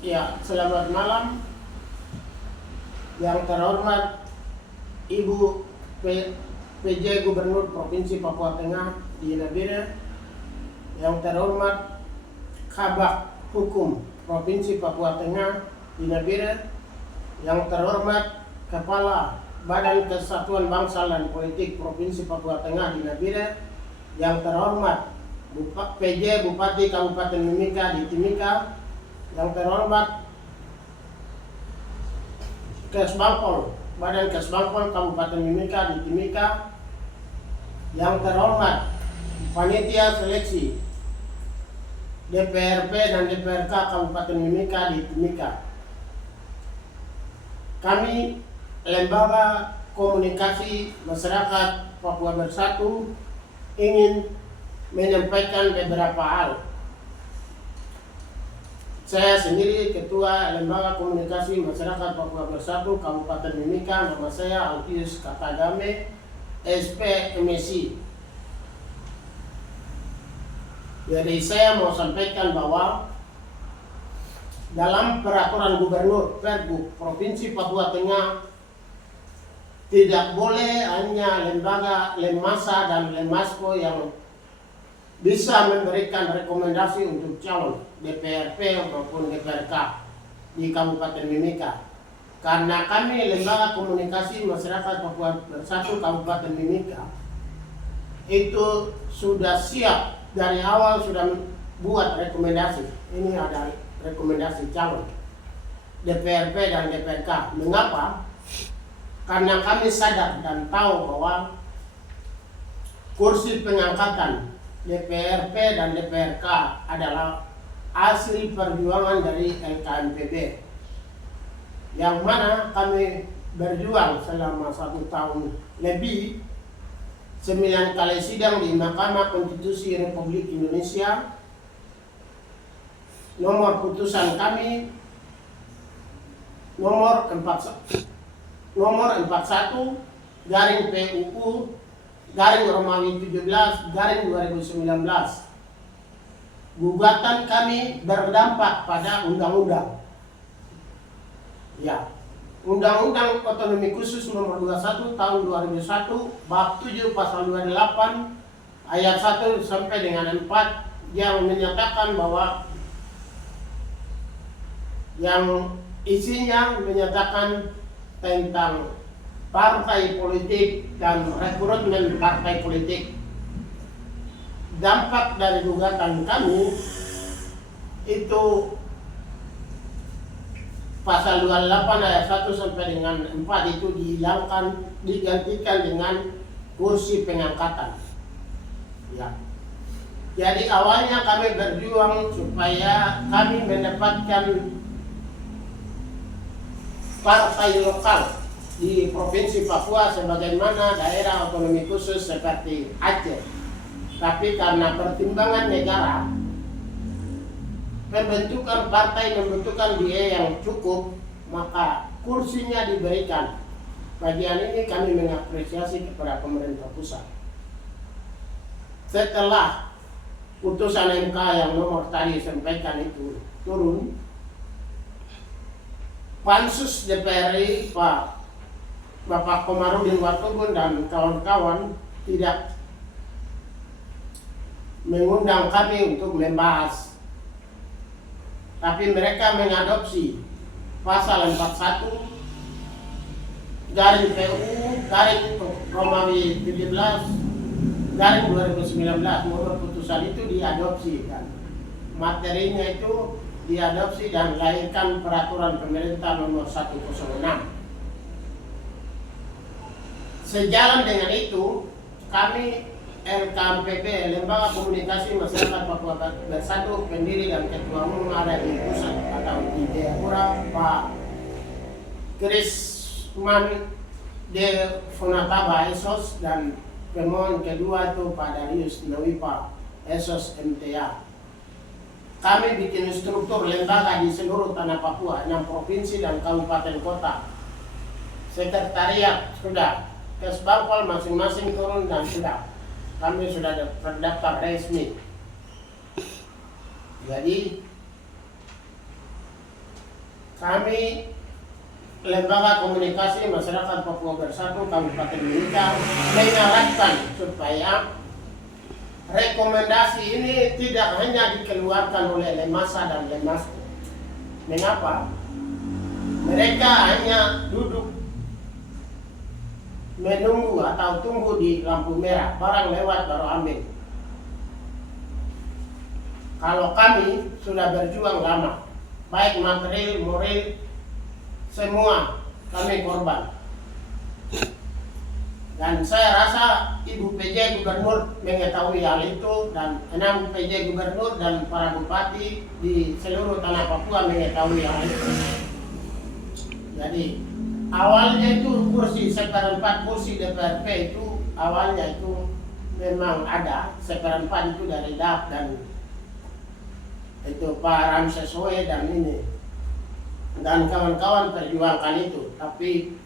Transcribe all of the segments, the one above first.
Ya, selamat malam yang terhormat Ibu PJ Gubernur Provinsi Papua Tengah di Nabire, yang terhormat Kabak Hukum Provinsi Papua Tengah di Nabire, yang terhormat Kepala Badan Kesatuan Bangsa dan Politik Provinsi Papua Tengah di Nabire, yang terhormat PJ Bupati Kabupaten Mimika di Timika, yang terhormat Kesbangpol, Badan Kesbangpol Kabupaten Mimika di Timika, yang terhormat Panitia Seleksi DPRP dan DPRK Kabupaten Mimika di Timika. Kami Lembaga Komunikasi Masyarakat Papua Bersatu ingin menyampaikan beberapa hal. Saya sendiri Ketua Lembaga Komunikasi Masyarakat Papua Bersatu Kabupaten Mimika, nama saya Alpius Katagame, SP MSI. Jadi saya mau sampaikan bahwa dalam peraturan Gubernur Pergub Provinsi Papua Tengah tidak boleh hanya lembaga Lemasa dan Lemaspo yang bisa memberikan rekomendasi untuk calon DPRP maupun DPRK di Kabupaten Mimika. Karena kami Lembaga Komunikasi Masyarakat Papua Bersatu Kabupaten Mimika itu sudah siap dari awal, sudah buat rekomendasi. Ini ada rekomendasi calon DPRP dan DPRK. Mengapa? Karena kami sadar dan tahu bahwa kursi pengangkatan DPRP dan DPRK adalah hasil perjuangan dari LKMPB, yang mana kami berjuang selama 1 tahun lebih, 9 kali sidang di Mahkamah Konstitusi Republik Indonesia. Nomor putusan kami nomor 41 garing PUU garing Romawi 17 garing 2019. Gugatan kami berdampak pada undang-undang. Ya, Undang-Undang Otonomi Khusus Nomor 21 Tahun 2001 Bab 7 Pasal 28 ayat 1 sampai dengan 4 yang menyatakan bahwa yang isinya menyatakan tentang partai politik dan rekrutmen partai politik. Dampak dari gugatan kami itu pasal 28 ayat 1 sampai dengan 4 itu dihilangkan, digantikan dengan kursi pengangkatan. Ya. Jadi awalnya kami berjuang supaya kami mendapatkan partai lokal di Provinsi Papua sebagaimana daerah otonomi khusus seperti Aceh. Tapi karena pertimbangan negara, pembentukan partai membutuhkan biaya yang cukup, maka kursinya diberikan. Bagian ini kami mengapresiasi kepada pemerintah pusat. Setelah putusan MK yang nomor tadi sampaikan itu turun, Pansus DPR RI Bapak Komarudin Watubun dan kawan-kawan tidak mengundang kami untuk membahas, tapi mereka mengadopsi pasal 41 garing PUU garing Romawi 17 garing 2019. Nomor putusan itu diadopsi dan materinya itu diadopsi dan lahirkan peraturan pemerintah nomor 106. Sejalan dengan itu, kami LKMPB, Lembaga Komunikasi Masyarakat Papua Bersatu, pendiri dan ketua umum ada di pusat atau di Jayapura, Pak Krisman De Fonataba Esos, dan pemohon kedua itu Pak Darius Nawipa Esos MTA. Kami bikin struktur lembaga di seluruh tanah Papua, 6 provinsi dan kabupaten kota. Sekretariat sudah, Kesbangpol masing-masing turun dan sudah. Kami sudah terdaftar resmi. Jadi kami Lembaga Komunikasi Masyarakat Papua Bersatu Kabupaten Mimika menyarankan supaya rekomendasi ini tidak hanya dikeluarkan oleh Lemasa dan Lemasco. Mengapa? Mereka hanya duduk menunggu atau tunggu di lampu merah, barang lewat baru ambil. Kalau kami sudah berjuang lama, baik material, moral, semua kami korban. Dan saya rasa Ibu PJ Gubernur mengetahui hal itu, dan 6 PJ Gubernur dan para bupati di seluruh tanah Papua mengetahui hal itu. Jadi awalnya itu kursi 1/4 kursi DPRP itu awalnya itu memang ada 1/4 itu dari DAP dan itu Pak Ramses Hoe dan ini dan kawan-kawan perjuangkan itu, tapi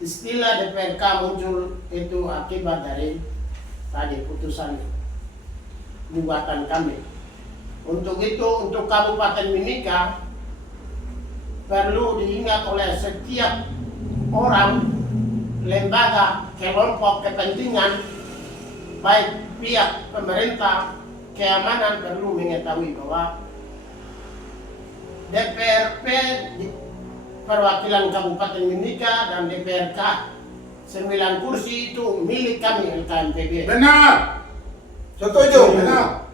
istilah DPRK muncul itu akibat dari tadi putusan gugatan kami. Untuk itu, untuk Kabupaten Mimika perlu diingat oleh setiap orang, lembaga, kelompok kepentingan, baik pihak pemerintah, keamanan perlu mengetahui bahwa DPRP perwakilan Kabupaten Mimika dan DPRK 9 kursi itu milik kami LKMPB. Benar. Setuju. Benar.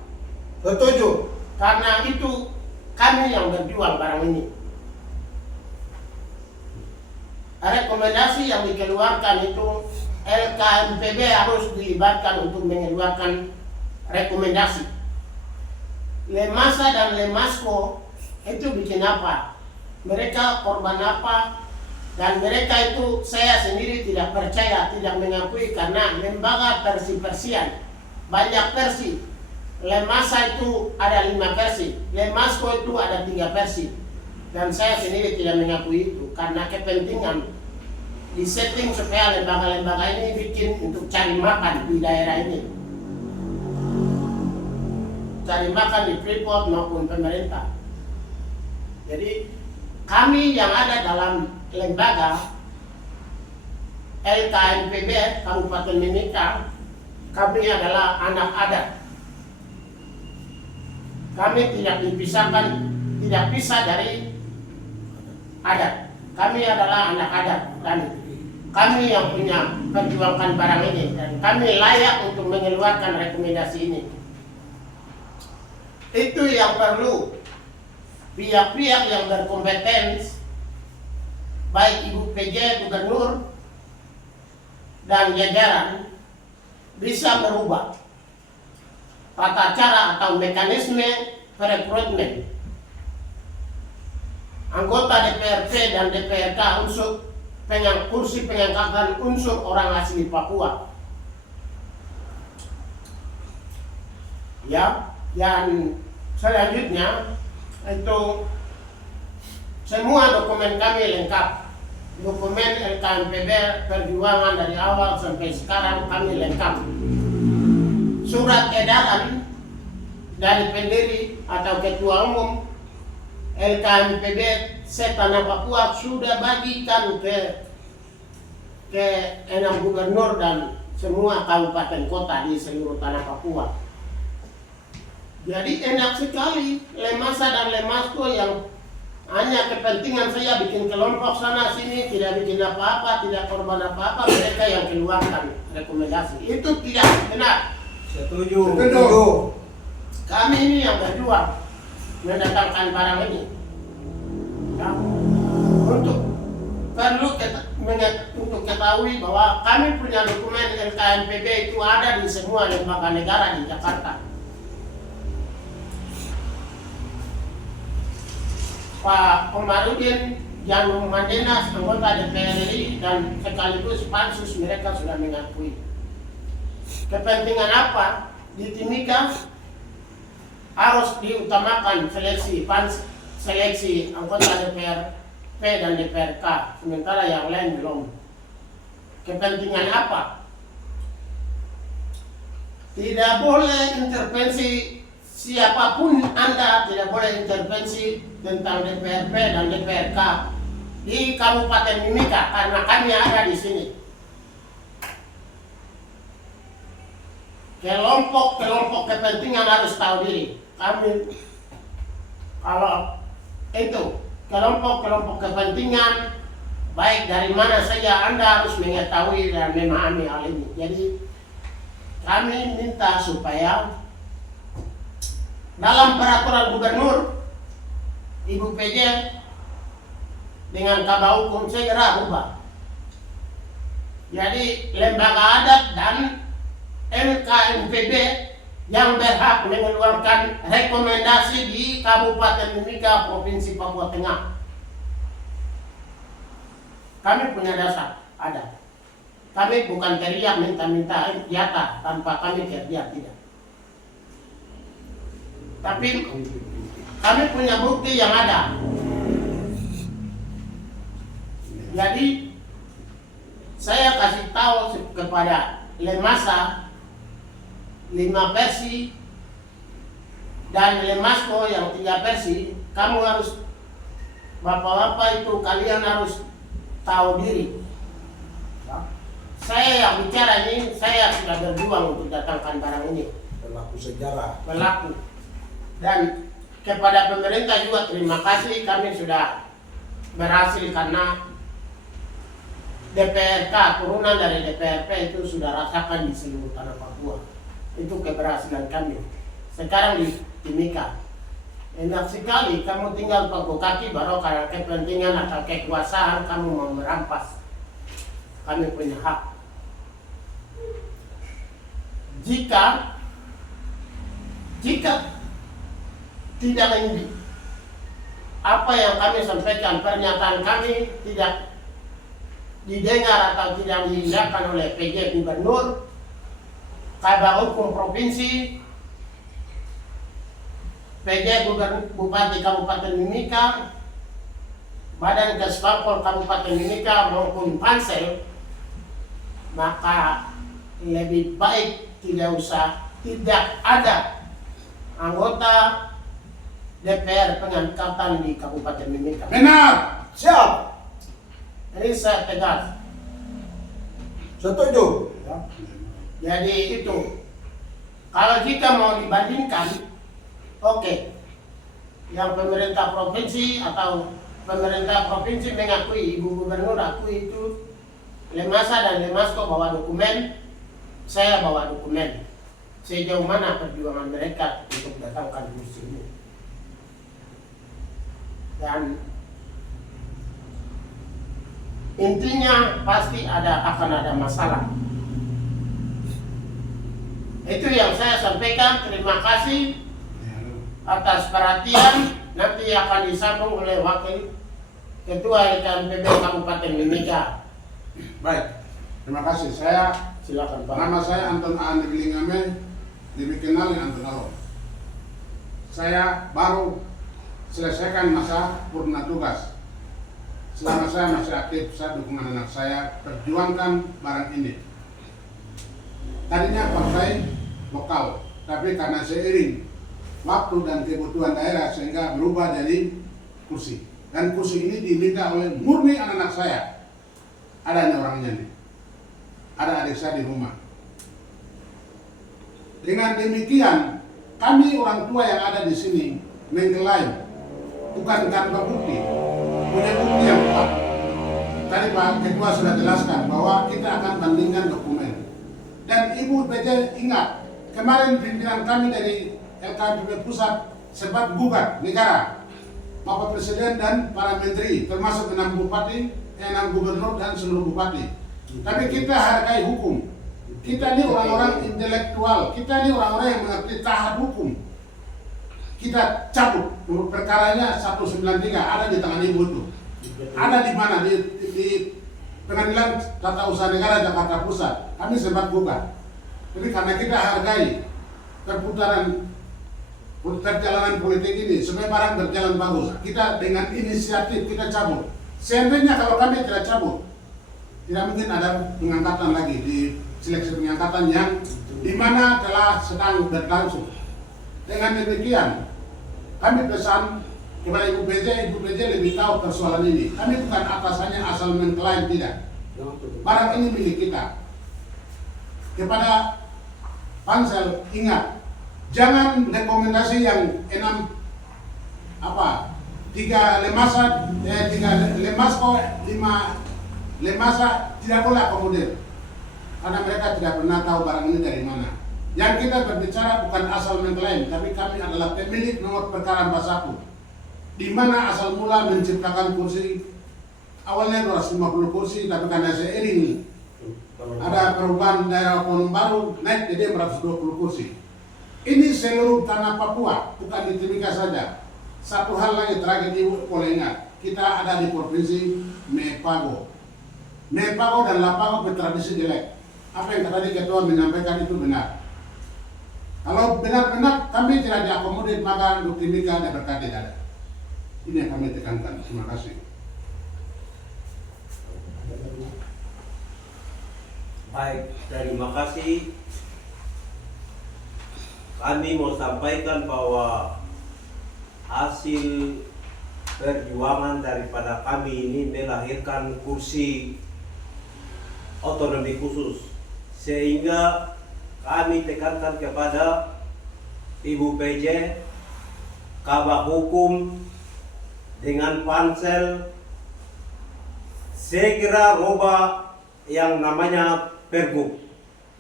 Setuju. Karena itu kami yang berjuang barang ini. Rekomendasi yang dikeluarkan itu LKMPB harus dilibatkan untuk mengeluarkan rekomendasi. Lemasa dan Lemasco itu bikin apa? Mereka korban apa? Dan mereka itu saya sendiri tidak percaya, tidak mengakui karena lembaga persi-persian banyak versi. Lemasa itu ada 5 versi, Lemasco itu ada 3 versi. Dan saya sendiri tidak mengakui itu karena kepentingan disetting supaya lembaga-lembaga ini bikin untuk cari makan di daerah ini, cari makan di Freeport maupun pemerintah. Jadi kami yang ada dalam lembaga LKMPB Kabupaten Mimika, kami adalah anak adat. Kami tidak dipisahkan, tidak pisah dari adat. Kami adalah anak adat dan kami yang punya perjuangkan barang ini dan kami layak untuk mengeluarkan rekomendasi ini. Itu yang perlu pihak-pihak yang berkompeten, baik Ibu PJ Gubernur dan jajaran bisa merubah tata cara atau mekanisme perekrutmen anggota DPRP dan DPRK untuk kursi pengangkatan unsur orang asli Papua. Ya, dan selanjutnya itu semua dokumen kami lengkap. Dokumen LKMPB perjuangan dari awal sampai sekarang kami lengkap. Surat edaran dari pendiri atau ketua umum LKMPB se-Tanah Papua sudah bagikan ke 6 gubernur dan semua kabupaten kota di seluruh Tanah Papua. Jadi enak sekali Lemasa dan Lemasco yang hanya kepentingan saya bikin kelompok sana sini, tidak bikin apa-apa, tidak korban apa-apa, mereka yang keluarkan rekomendasi. Itu tidak benar. Setuju. Setuju. Kami ini yang berjuang mendatangkan barang ini. Ya. Untuk ketahui bahwa kami punya dokumen LKMPB itu ada di semua lembaga negara di Jakarta. Pak Omarudin, Janum Mandenas, anggota DPR RI dan sekaligus pansus mereka sudah mengakui. Kepentingan apa? Di Timika harus diutamakan seleksi anggota DPRP dan DPRK, sementara yang lain belum. Kepentingan apa? Tidak boleh intervensi siapapun Anda, tidak boleh intervensi tentang DPRP dan DPRK di Kabupaten Mimika karena kami ada di sini. Kelompok kepentingan harus tahu diri. Kami kalau itu kelompok kepentingan baik dari mana saja Anda harus mengetahui dan memahami hal ini. Jadi kami minta supaya dalam peraturan gubernur Ibu PJ dengan Kabah Hukum segera ubah. Jadi lembaga adat dan LKNPB yang berhak mengeluarkan rekomendasi di Kabupaten Mimika, Provinsi Papua Tengah. Kami punya dasar, ada. Kami bukan teriak minta-minta jatah tanpa kami kerja, tidak. Tapi kami punya bukti yang ada. Jadi saya kasih tahu kepada Lemasa 5 versi dan Lemasko yang 3 versi. Kamu harus, bapak-bapak itu kalian harus tahu diri. Saya yang bicara ini, saya sudah berjuang untuk datangkan barang ini. Pelaku sejarah. Pelaku. Dan kepada pemerintah juga terima kasih, kami sudah berhasil karena DPRK, turunan dari DPRP itu sudah rasakan di seluruh tanah Papua. Itu keberhasilan kami. Sekarang di Timika, enak sekali kamu tinggal pakai kaki baru karena kepentingan atau kekuasaan kamu mau merampas. Kami punya hak. Jika tidak ini apa yang kami sampaikan, pernyataan kami tidak didengar atau tidak diindahkan oleh PJ Gubernur, Kabah Hukum Provinsi, PJ Bupati Kabupaten Mimika, Badan Kesbangpol Kabupaten Mimika maupun Pansel, maka lebih baik tidak ada anggota DPR pengangkatan di Kabupaten Mimika. Benar. Siap. Ini saya tegas. Setuju. Jadi itu, kalau jika mau dibandingkan, oke, yang pemerintah provinsi atau pemerintah provinsi mengakui, Ibu Gubernur akui itu, Lemasa dan Lemasko bawa dokumen, saya bawa dokumen. Sejauh mana perjuangan mereka untuk datangkan kursi ini. Dan intinya pasti akan ada masalah. Itu yang saya sampaikan. Terima kasih atas perhatian. Nanti akan disambung oleh Wakil Ketua LKNPB Kabupaten Mimika. Baik, terima kasih. Silakan Pak. Nama saya Anton A. Negilingame, dikenal Anton Alo. Saya baru selesaikan masa purna tugas. Selama saya masih aktif, saya dukung anak saya perjuangkan barang ini. Tadinya partai lokal, tapi karena seiring waktu dan kebutuhan daerah sehingga berubah jadi kursi. Dan kursi ini diminta oleh murni anak-anak saya. Ada ini orangnya nih. Ada adik saya di rumah. Dengan demikian, kami orang tua yang ada di sini mengklaim bukan tanpa bukti, punya bukti yang kuat. Tadi Pak Ketua sudah jelaskan bahwa kita akan bandingkan dokumen. Dan Ibu PJ ingat, kemarin pimpinan kami dari LKNPB Pusat sempat gugat negara, Bapak Presiden dan para menteri, termasuk 6 bupati, 6 gubernur dan seluruh bupati. Tapi kita hargai hukum. Kita ini orang-orang intelektual, kita ini orang-orang yang mengerti tahap hukum. Kita cabut perkaranya 193 ada di tangan Ibu itu. Ada di mana? Di Pengadilan Tata Usaha Negara Jakarta Pusat. Kami sempat gugat. Tapi karena kita hargai perjalanan politik ini supaya barang berjalan bagus, kita dengan inisiatif kita cabut. Seandainya kalau kami tidak cabut, tidak mungkin ada pengangkatan lagi di seleksi pengangkatan yang di mana telah sedang berlangsung. Dengan demikian, kami pesan kepada Ibu PJ lebih tahu persoalan ini. Kami bukan atasannya asal mengklaim, tidak. Barang ini milik kita. Kepada Pansel, ingat, jangan rekomendasi yang 3 lemasko, 5 lemasa tidak boleh akomodir. Karena mereka tidak pernah tahu barang ini dari mana. Yang kita berbicara bukan asal mengklaim, tapi kami adalah pemilik nomor perkara 41. Di mana asal mula menciptakan kursi, awalnya 250 kursi, tapi karena seiring ada perubahan daerah otonom baru, naik jadi 420 kursi. Ini seluruh tanah Papua, bukan di Timika saja. Satu hal lagi terakhir Ibu boleh ingat, kita ada di provinsi Mepago. Mepago dan Lapago bertradisi jelek. Apa yang tadi ketua menyampaikan itu benar. Kalau benar-benar kami tidak diakomodir, maka untuk Timika dan berkat tidak ada. Ini yang kami tekankan. Terima kasih. Baik, terima kasih. Kami mau sampaikan bahwa hasil perjuangan daripada kami ini melahirkan kursi otonomi khusus, sehingga kami tekankan kepada Ibu PJ, Kabak Hukum dengan Pansel segera rubah yang namanya Pergub,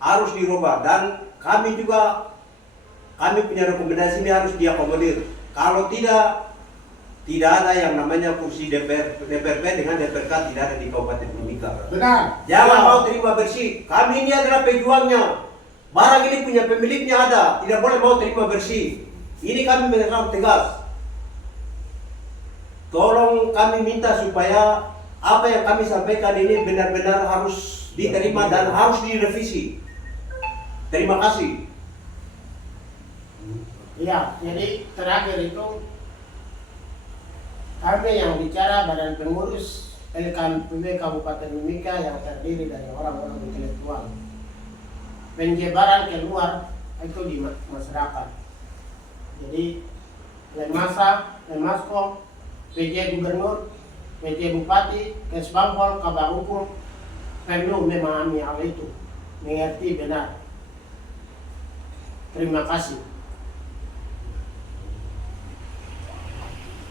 harus dirubah. Dan kami punya rekomendasi ini harus diakomodir. Kalau tidak ada yang namanya kursi DPRP dengan DPRK tidak ada di Kabupaten Timika. Benar. Jangan mau terima bersih. Kami ini adalah pejuangnya. Barang ini punya pemiliknya ada. Tidak boleh mau terima bersih. Ini kami menekan tegas. Tolong kami minta supaya apa yang kami sampaikan ini benar-benar harus diterima dan harus direvisi. Terima kasih. Ya, jadi terakhir itu kami yang bicara Badan Pengurus LKMPB Kabupaten Mimika yang terdiri dari orang-orang intelektual. Penyebaran keluar itu di masyarakat. Jadi Lemasko, PJ Gubernur, PJ Bupati, Kesbangpol, Kabak Hukum perlu memahami hal itu, mengerti benar. Terima kasih.